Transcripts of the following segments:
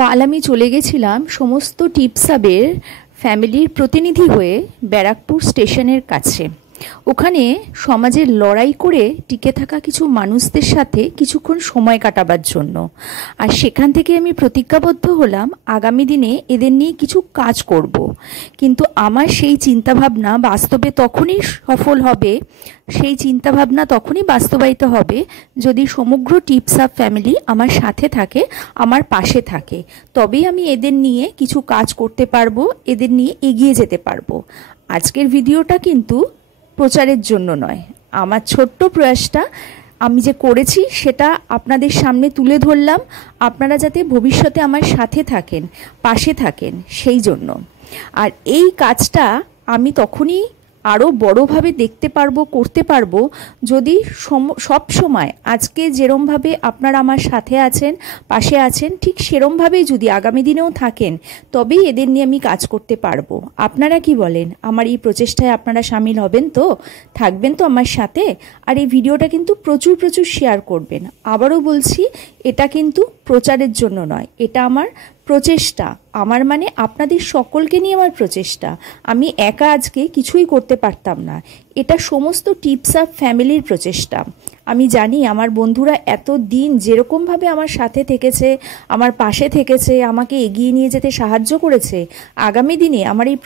কাল আমি চলে গেছিলাম সমস্ত টিপসাবের ফ্যামিলির প্রতিনিধি হয়ে ব্যারাকপুর স্টেশনের কাছে। ওখানে সমাজের লড়াই করে টিকে থাকা কিছু মানুষদের সাথে কিছুক্ষণ সময় কাটাবার জন্য। আর সেখান থেকে আমি প্রতিজ্ঞাবদ্ধ হলাম আগামী দিনে এদের নিয়ে কিছু কাজ করব। কিন্তু আমার সেই চিন্তাভাবনা বাস্তবে তখনই সফল হবে, সেই চিন্তাভাবনা তখনই বাস্তবায়িত হবে যদি সমগ্র টিপসাব ফ্যামিলি আমার সাথে থাকে, আমার পাশে থাকে। তবেই আমি এদের নিয়ে কিছু কাজ করতে পারবো, এদের নিয়ে এগিয়ে যেতে পারবো। আজকের ভিডিওটা কিন্তু প্রচারের জন্য নয়, আমার ছোট্ট প্রয়াসটা আমি যে করেছি সেটা আপনাদের সামনে তুলে ধরলাম, আপনারা যাতে ভবিষ্যতে আমার সাথে থাকেন, পাশে থাকেন সেই জন্য। আর এই কাজটা আমি তখনই আরও বড়োভাবে দেখতে পারবো, করতে পারবো যদি সব সময় আজকে যেরমভাবে আপনারা আমার সাথে আছেন, পাশে আছেন, ঠিক সেরমভাবেই যদি আগামী দিনেও থাকেন, তবেই এদের নিয়ে আমি কাজ করতে পারবো। আপনারা কি বলেন? আমার এই প্রচেষ্টায় আপনারা সামিল হবেন তো, থাকবেন তো আমার সাথে? আর এই ভিডিওটা কিন্তু প্রচুর প্রচুর শেয়ার করবেন। আবারও বলছি, এটা কিন্তু প্রচারের জন্য নয়, এটা আমার প্রচেষ্টা। আমার মানে আপনাদের সকলকে নিয়ে আমার প্রচেষ্টা। আমি একা আজকে কিছুই করতে পারতাম না, এটা সমস্ত টিপসাব ফ্যামিলির প্রচেষ্টা। আমি জানি আমার বন্ধুরা এত দিন যেরকমভাবে আমার সাথে থেকেছে, আমার পাশে থেকেছে, আমাকে এগিয়ে নিয়ে যেতে সাহায্য করেছে, আগামী দিনে আমার এই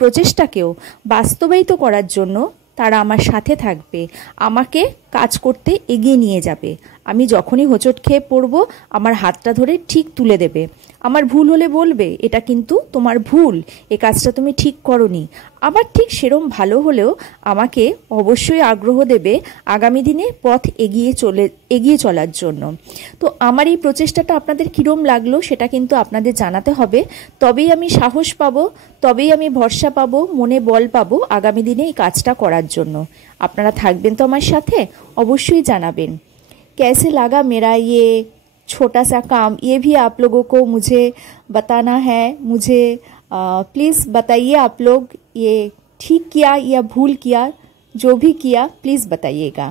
প্রচেষ্টাকেও বাস্তবায়িত করার জন্য তারা আমার সাথে থাকবে, আমাকে কাজ করতে এগিয়ে নিয়ে যাবে। আমি যখনই হোঁচট খেয়ে পড়বো আমার হাতটা ধরে ঠিক তুলে দেবে। আমার ভুল হলে বলবে এটা কিন্তু তোমার ভুল, এ কাজটা তুমি ঠিক করনি। আবার ঠিক সেরম ভালো হলেও আমাকে অবশ্যই আগ্রহ দেবে আগামী দিনে পথ এগিয়ে চলার জন্য। তো আমার এই প্রচেষ্টাটা আপনাদের কীরম লাগলো সেটা কিন্তু আপনাদের জানাতে হবে। তবেই আমি সাহস পাবো, তবেই আমি ভরসা পাবো, মনে বল পাবো আগামী দিনে এই কাজটা করার জন্য। আপনারা থাকবেন তো আমার সাথে? অবশ্যই জানাবেন कैसे लगा मेरा ये छोटा सा काम। ये भी आप लोगों को मुझे बताना है। मुझे प्लीज़ बताइए आप लोग ये ठीक किया या भूल किया, जो भी किया प्लीज़ बताइएगा।